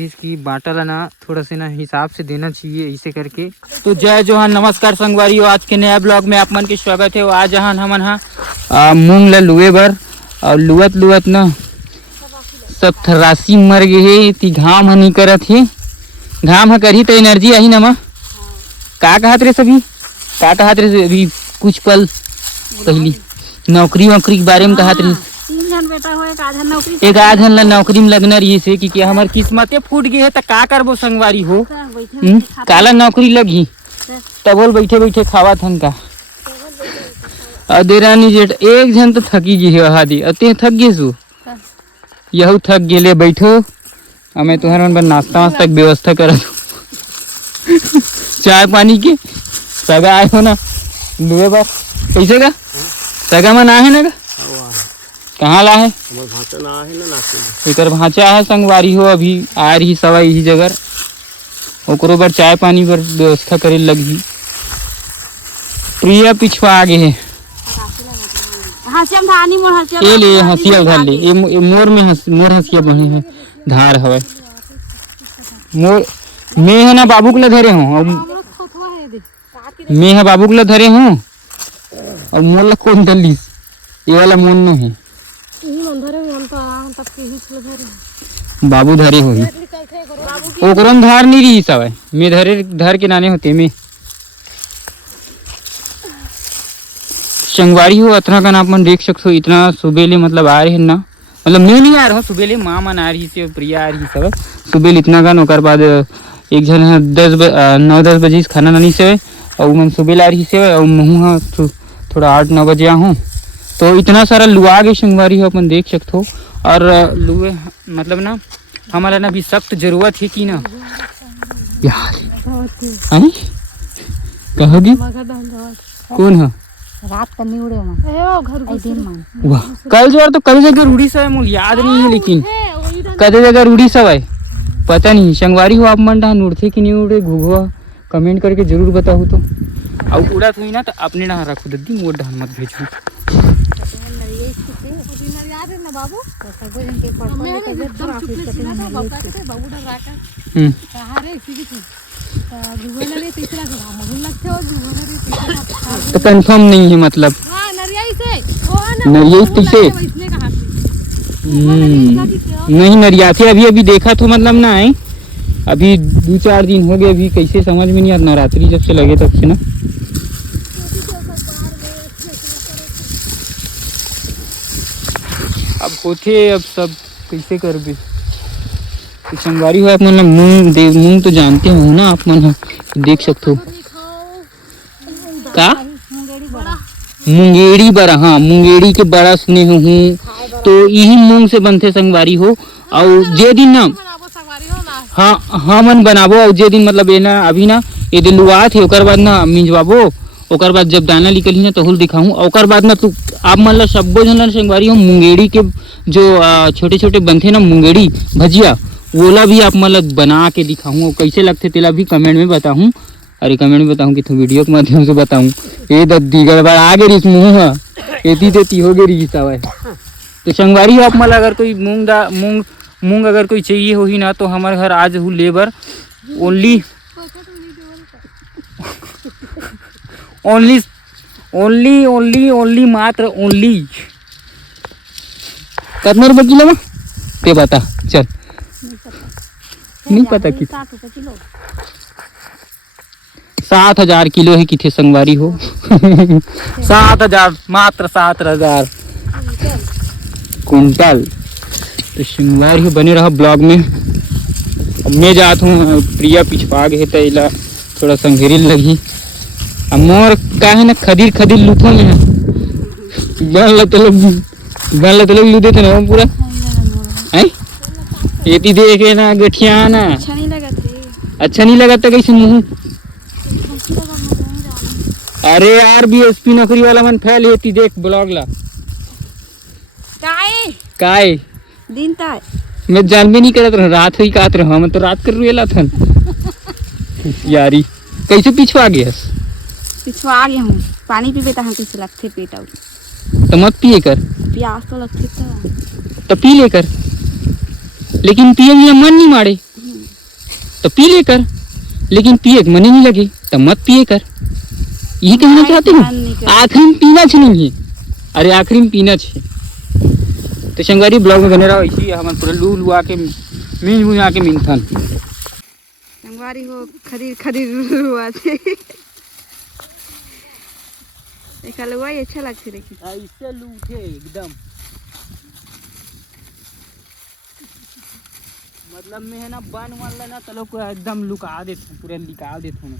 इसकी बाटला ना थोड़ा से ना हिसाब से देना चाहिए इसे करके। तो जय जोहान, नमस्कार संगवारियों, आज के नया ब्लॉग में आप मन के स्वागत है। आज जहान हमन हा मूंग ला लुए बर और लुअत लुअत ना सब थरासी मर गे हे। ती घाम ह नहीं करत हे, घाम ह करही तो एनर्जी आही ना। का कहत रे सभी, का कहत रे अभी कुछ पल पहली नौकरी वोकरी के बारे में कहत रही। एक आधन ला नौकरी में लगना रही से कि हमार किस्मते फूट गई है तो का करबो संगवारी हो। काला नौकरी लगी तब बोल बैठे बैठे खावा थन का देरानी जेठ एक जन तो थकी गई है हादी अते थक गए सु यहू थक गेले बैठो। हमें तुहर मन नाश्ता वास्ता की व्यवस्था कर चाय पानी के सगा आए हो ना लुए बार कैसे का सगा मन आए ना का कहाँ ला है इधर भाचा है संगवारी हो। अभी आ रही सवा यही जगह ओकरो बर चाय पानी बर व्यवस्था करे लगी। प्रिया पिछवा आगे है ये ले हंसिया उधर ले ये मोर में मोर हंसिया बने है धार हवे मोर मैं है ना बाबू के धरे हूँ मैं है बाबू के धरे हूँ और मोर ला कौन डलिस ये वाला मोन न है बाबू धरे हो ओकरम धार नहीं रही सब मैं धरे धर के नाने होते मैं संगवारी हो। अतना का आप मन देख सकते हो इतना सुबेले मतलब आ रहे हैं ना, मतलब मैं नहीं आ रहा हूँ सुबेले, माँ मन आ रही से प्रिया आ रही सब सुबेल इतना का ओकर बाद एक जन 9-10 बजे खाना नहीं से और मन सुबेल आ रही से और महू थोड़ा 8-9 बजे हूँ तो इतना सारा लुआ के संगवारी हो अपन देख सकते हो। और लुए मतलब ना हमारा ना भी सख्त जरूरत है कि ना यार कहोगी कौन है रात का नहीं उड़े वाह कल जो तो कल जगह रूढ़ी सब मुझे याद नहीं है लेकिन कदे जगह रूढ़ी सब है पता नहीं। संगवारी हो आप मन डान उड़ते कि नहीं उड़े घुघुआ कमेंट करके जरूर बताओ। तो अब उड़ा हुई ना तो अपने ना रखो दद्दी मोर डान मत भेजो। तो कंफर्म नहीं है मतलब नरिया से नहीं नरिया थे अभी अभी देखा तो मतलब ना है अभी 2-4 दिन हो गए। अभी कैसे समझ में नहीं आता नवरात्रि जब से लगे तब से ना अब होते अब सब कैसे कर भी संगवारी हो। आप मतलब मूंग तो जानते हो ना आप मन देख सकते हो का मुंगेड़ी बड़ा। हाँ मुंगेड़ी के बड़ा सुने हूँ तो यही मूंग से बनते संगवारी हो। और जे दिन ना हाँ मन बनाबो और जे दिन मतलब ये ना अभी ना ये दिन लुआ थे ओकर बाद ना मिंजवाबो ओकर बाद जब दाना निकली ना तो हुल दिखाऊं ओकर बाद ना तू आप मतलब सबो जन संगवारी हो मुंगेड़ी के जो छोटे छोटे बनते ना मुंगेड़ी भजिया वोला भी आप मतलब बना के दिखाऊं कैसे लगते तेला भी कमेंट में बताऊं। अरे कमेंट में बताऊं कि तू वीडियो के माध्यम से बताऊं। ये दद्दी गड़बड़ आ गई इस मुँह एती तेती हो गई सब। तो संगवारी आप मतलब अगर कोई मूंग अगर कोई चाहिए हो ही ना तो हमारे घर आज हूँ labour only only only only only मात्र ओनली कितने रुपए किलो में ते बता चल नहीं पता कि 7,000 किलो है किथे संगवारी हो 7,000 मात्र 7,000 कुंटल। तो संगवारी हो बने रहा ब्लॉग में। अब मैं जात हूँ प्रिया पिछवा गए तो इला थोड़ा संघेरी लगी अब मोर का है ना खदीर खदीर लूथो में बन लत लोग लू देते ना पूरा है एती देखे ना गठिया ना अच्छा नहीं लगा तो कैसे मुँह। अरे यार BSP नौकरी वाला मन फैल हेती देख ब्लॉग ला काय दिन ताय मैं जान भी नहीं करत रहा रात ही कात रहा मैं तो रात कर रुएला थन यारी कैसे पिछवा गया हूँ पानी पीबे तो कैसे लगते पेट और तो मत पिए कर प्यास तो लगती तो पी लेकर लेकिन पिए में मन नहीं मारे तो पी ले कर, लेकिन पिए के मने नहीं लगे तो मत पिए कर। ये कहना चाहते हो आखिरी में पीना नहीं है, अरे आखिरी में पीना छे। तो संगवारी ब्लॉग में बने रहो, इसी हम पूरा लू लुआ के मीन मुआ के मीनथन संगवारी हो खरीद खरीद हुआ थे। एक हलवा ही अच्छा लगती देखी ऐसे लूटे एकदम, मतलब में है ना बन वन लेना तो लोग को एकदम लुका देते हैं, पूरा निकाल देते हैं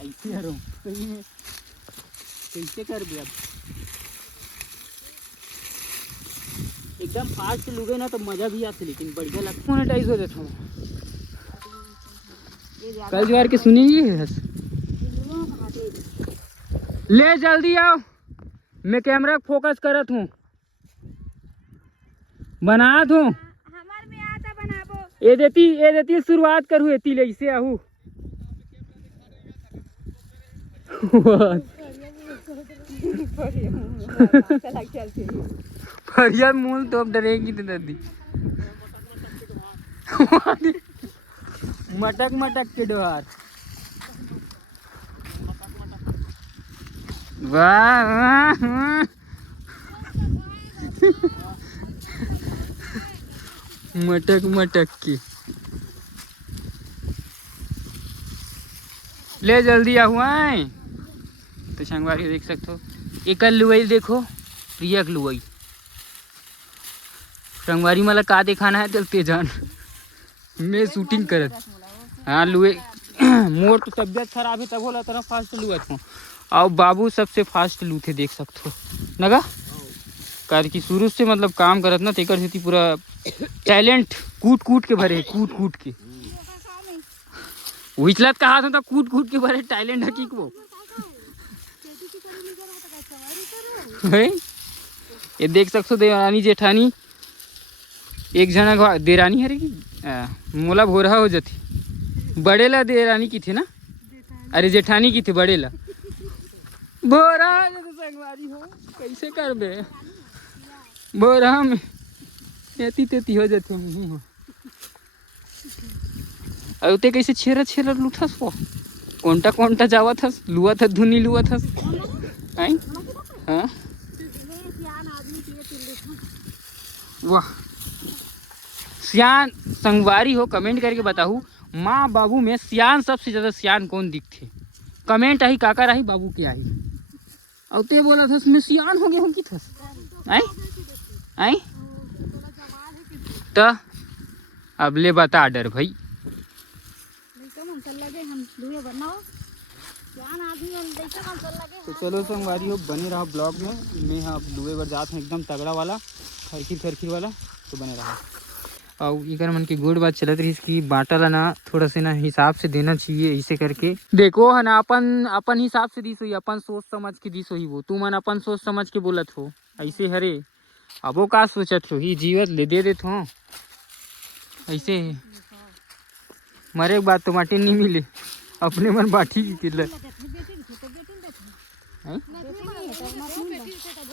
ऐसे हरो सही में कैसे कर दिया। एकदम फास्ट लुगे ना तो मजा भी आती, लेकिन बढ़िया लगता मोनेटाइज हो जाता हूँ। कल जवार के सुनिए ले जल्दी आओ, मैं कैमरा फोकस करत हूँ, बनात हूँ। ये देती शुरुआत करूँ एती ले इसे आहू फरियाद मूल तो अब डरेगी तो दादी मटक मटक के डोहार। वाह वाह मटक मटक की ले जल्दी आ हुआ है। तो संगवारी देख सकते हो एक लुवई देखो, प्रियक लुवई संगवारी मला का दिखाना है चलते जान मैं शूटिंग करत। हाँ लुए मोर तो तबियत खराब है तब बोला तरह फास्ट लुअत हूँ, और बाबू सबसे फास्ट लूथे देख सकते हो नगा कार की शुरू से मतलब काम करत ना तेकर से पूरा टैलेंट कूट कूट के भरे, कूट कूट के विचलत का हाथ होता कूट कूट के भरे टैलेंट है की वो है। ये देख सकते हो देवरानी जेठानी एक जना देरानी हरे की मोला भोरा हो जाती, बड़ेला देरानी की थी ना, अरे जेठानी की थी बड़ेला भोरा तो संगवारी हो कैसे कर बे बोरा में तेती तेती हो जाते हैं। और ते कैसे छेरा छेरा लूठस वो कोंटा कोंटा जावा था लुआ था धुनी लुआ था आई हाँ वाह सियान संगवारी हो कमेंट करके बताऊ माँ बाबू में सियान सबसे ज्यादा सियान कौन दिखते, कमेंट आई काका रही बाबू के आई। और ते बोला था मैं सियान हो गया हूँ की थस आई आई तो अब ले बता डर भाई तो चलो संगवारी हो बने रहा ब्लॉग में, मैं हाँ लुए बर जात हूँ एकदम तगड़ा वाला खरखीर वाला, तो बने रहा। और इकर मन की गुड बात चलत रही इसकी बाटा ला ना थोड़ा से ना हिसाब से देना चाहिए, ऐसे करके देखो है ना अपन हिसाब से दिस हुई, अपन सोच समझ के दिस हुई, वो तू मन अपन सोच समझ के बोलत हो ऐसे हरे अब वो का सोचत हो ही जीवत ले दे देत हो ऐसे मरे के बाद तो माटी नहीं मिले अपने मन बाटी की किल्लत।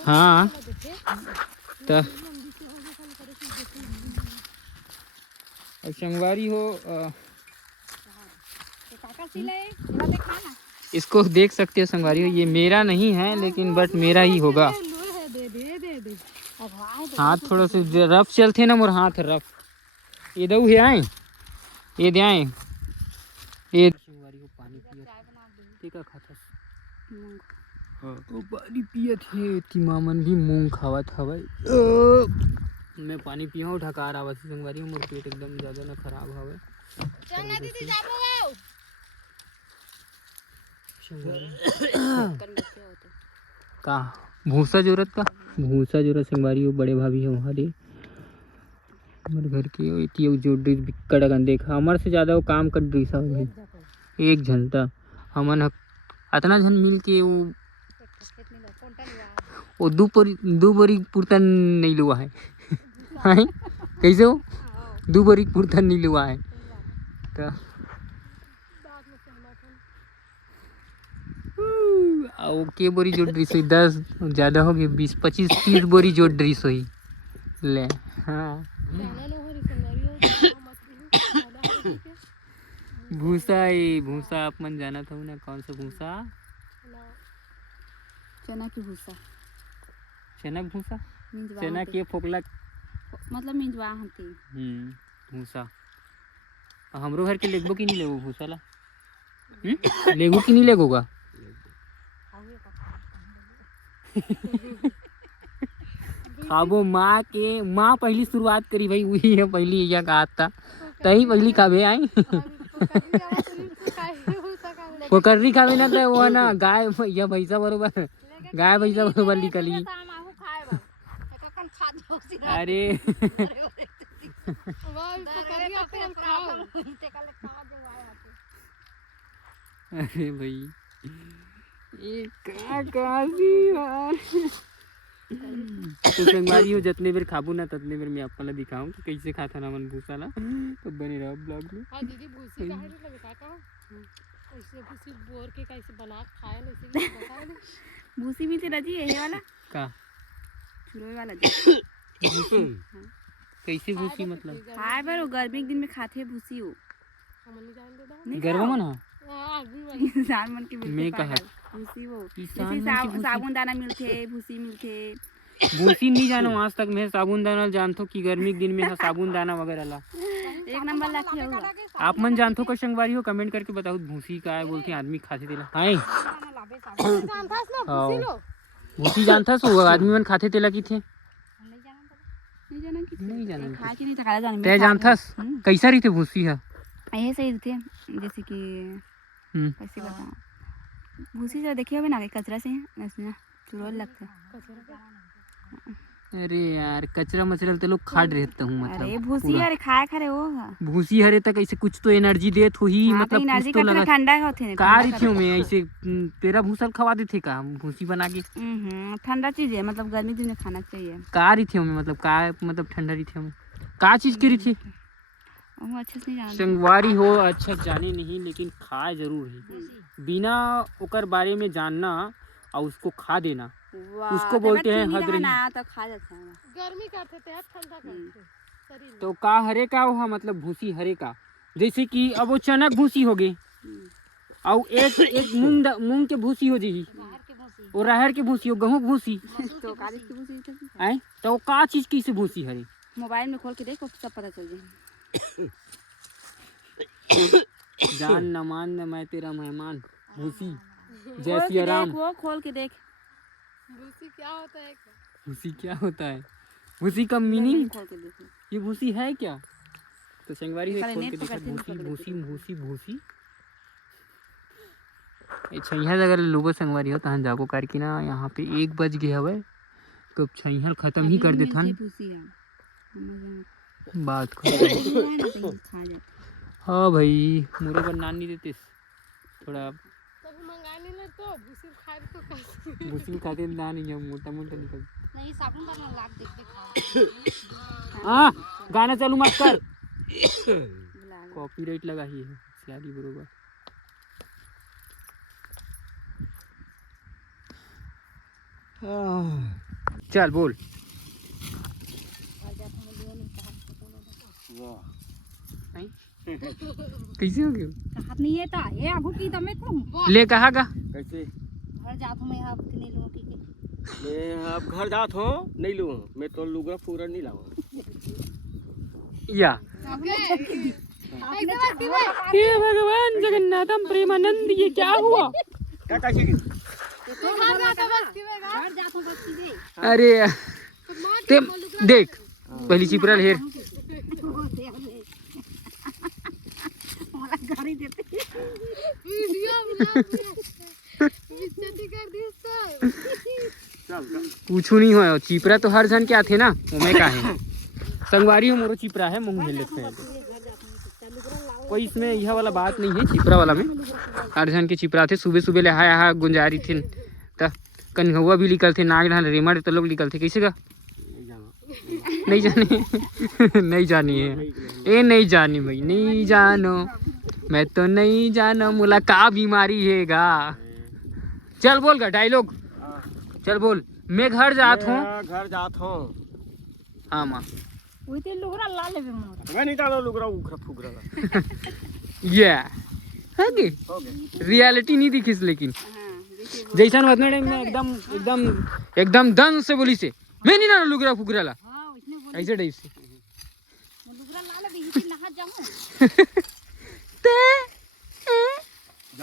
हाँ तो संगवारी हो इसको देख सकते हो संगवारी हो, ये मेरा नहीं है लेकिन बट मेरा ही होगा। हाथ थोड़ा से रफ चलते ना मोर हाथ रफ ये दऊ है आए ये दे आए ये संगवारी हो पानी पियत का खाता ओ पानी पियत है ती मामन भी मूंग खावत हवे। मैं पानी पिया हूँ ढकार आवा से संगवारी मोर पेट एकदम ज्यादा ना खराब हवे। चलना दीदी जाबो का भूसा जरूरत का भूसा जरूरत संगवारी हो बड़े भाभी है वहाँ दे हमारे घर के इतनी जोड़ी बिकट अगन देखा हमारे से ज़्यादा वो काम कर रही सब एक घंटा हमन इतना झन मिल के वो दो बोरी पुरता नहीं लुआ है कैसे हो दो बोरी पुरता नहीं लुआ है तो के बोरी जोड़ ड्रेस हुई 10 ज़्यादा हो गई 20-25-30 बोरी जोड़ ड्रेस हुई ले। हाँ भूसा ये भूसा आप मन जाना था ना कौन सा भूसा? चना की भूसा चना भूसा मिंजवा चना होते। के फोकला मतलब मिंजवा होती। भूसा हमरो घर के लेगबो की नहीं लेगो भूसा ला लेगो की नहीं लेगोगा खाबो माँ पहली शुरुआत करी भाई वही है पहली यह कहा था तही पहली खाबे आई पोकर्री खाबे ना तो वो ना गाय या भैंसा बरोबर निकली अरे अरे भाई ये तो संगवारी हो जितने बेर खाबू ना ततने बेर मैं आपको दिखाऊं कि कैसे खाता ना मन भूसा ला तो बने रहो ब्लॉग में। हां दीदी भूसी काहे नहीं लगे काका ऐसे भूसी बोर के कैसे बना खाए ना इसे भी बता दे भूसी भी तेरा जी ये वाला का चुरोई वाला जी कैसे भूसी मतलब खाए पर वो गर्मी के दिन में खाते भूसी हो हम नहीं जान देदा गर्म ना आदमी वाली इंसान मन के मैं मिलते कहा भूसी वो इंसान जैसे मन की भूसी। साबुन दाना मिलते भूसी मिलते भूसी नहीं जानो आज तक मैं साबुन दाना जानतो कि गर्मी के दिन में साबुन दाना वगैरह ला एक नंबर लाठी होगा। आप मन जानतो का संगवारी हो कमेंट करके बताओ भूसी का है बोलते आदमी खाते तेला हाय जानतास ना भूसी लो भूसी जानता सो आदमी मन खाते तेला की थे नहीं जाना नहीं खा के नहीं था खाला जाने ते जानथस कैसा रही थे भूसी है ये सही थे जैसे कि कैसे बताऊं भूसी जरा देखिए होगे ना कचरा से इसमें चुरोल लगता है। अरे यार कचरा मचरा तो लोग खाड़ रहता हूँ अरे मतलब भूसी पूरा। अरे खाए खरे वो भूसी हरे तक ऐसे कुछ तो एनर्जी देत हो ही मतलब एनर्जी कुछ तो का लगा ठंडा होते कार ही थी मैं ऐसे तेरा भूसल खवा देते का भूसी बना के ठंडा चीज है मतलब गर्मी दिन में खाना चाहिए। कार ही थी मैं मतलब का मतलब ठंडा रही थी का चीज करी थी वो अच्छे से नहीं जानते संगवारी हो अच्छा जाने नहीं लेकिन खाए जरूर है बिना ओकर बारे में जानना और उसको खा देना उसको बोलते हैं हद रही तो खा जाता है गर्मी करते थे ठंडा करते शरीर तो का हरे का हो मतलब भूसी हरे का जैसे कि अब वो चनक भूसी हो गई और एक मूंग के भूसी हो जी और राहर के भूसी हो गेहूं के भूसी तो काली की भूसी आए तो का चीज की से भूसी हरे मोबाइल में खोल के देखो सब पता चल जाए। जान न मान न मैं तेरा मेहमान भूसी जय खोल सिया के राम देख वो खोल के देख भूसी क्या होता है भूसी क्या होता है भूसी का मीनिंग खोल के देखो ये भूसी है क्या तो संगवारी से पहले खोल नेट के देखा पकड़ते हैं, भूसी पकड़ते भूसी भूसी भूसी छैहर अगर लोगो संगवारी हो तहन जाको करके ना यहाँ पे 1 बज गया हवे कब छैहर खत्म ही कर देथन भूसी है बात खा जाते हाँ भाई मुरे पर नान नहीं देते थोड़ा तब मंगाने ले तो भूसी खाए तो कैसे भूसी खाते ना नहीं है मोटा मोटा निकल नहीं साबुन का लाग देख हाँ गाना चालू मत कर कॉपीराइट लगा ही है सियारी बरोबर चल बोल कैसे हो गया हाथ नहीं है ता ये आगू की तमे को ले कहा का कैसे घर जात मैं आप नहीं लोग की मैं अब घर जात हो नहीं लूँ मैं तो लुगा पूरा नहीं लाऊं या हे भगवान जगन्नाथम प्रेमानंद ये क्या हुआ क्या कैसे की घर जात हूं बस सीधे अरे ते देख पहली चिपरल हेर मोला गाड़ी देते वीडियो बना बेइज्जती कर दी उसको कुछ नहीं हुआ चिपरा तो हर जन क्या थे ना उमे का है संगवारी हो मोरो चिपरा है मुंह हिल लेते हैं कोई इसमें यह वाला बात नहीं है चिपरा वाला में हर जन के चिपरा थे सुबह सुबह ले हाया गुंजारी थे त कन्हौआ भी निकल थे नाग ढाल रेमड़ तो लोग निकल थे कैसे का नहीं जाने नहीं जानी है ए नहीं जानी भाई नहीं जानो मैं तो नहीं जानो मुला का बीमारी है गा चल बोल गा डायलॉग चल बोल मैं घर जात हूँ घर जात हूँ हाँ माँ ओते लोगरा ला लेबे मोर मैं नहीं डालो लुगरा उखरा फुगरा ये है कि हो गए रियलिटी नहीं दिखिस लेकिन हाँ देखिए वो जैसा उतने टाइम में एकदम एकदम एकदम दन से बोली से मैं नहीं ना लुगरा फुगरा ला हाँ उसने बोला ऐसे टाइप से लुगरा लाल भी हिची नहा जाऊं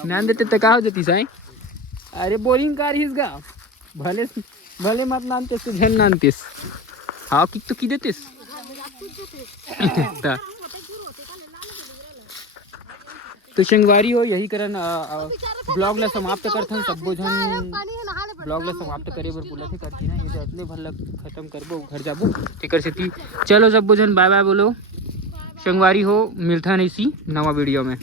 नान देते तो का हो जाती साई अरे बोरिंग कार हिसगा भले भले मत नानतेस तो झेल नानतेस हाँ किक तो की देतेस तो संगवारी हो यही करन ब्लॉग ला समाप्त करथन सब्बो झन ब्लॉग ला समाप्त करे बर बोला थे करती ना ये तो इतने भल खत्म करबो घर जाबो तेकर सेती चलो सब्बो झन बाय बाय बोलो संगवारी हो मिलथन इसी नवा वीडियो में।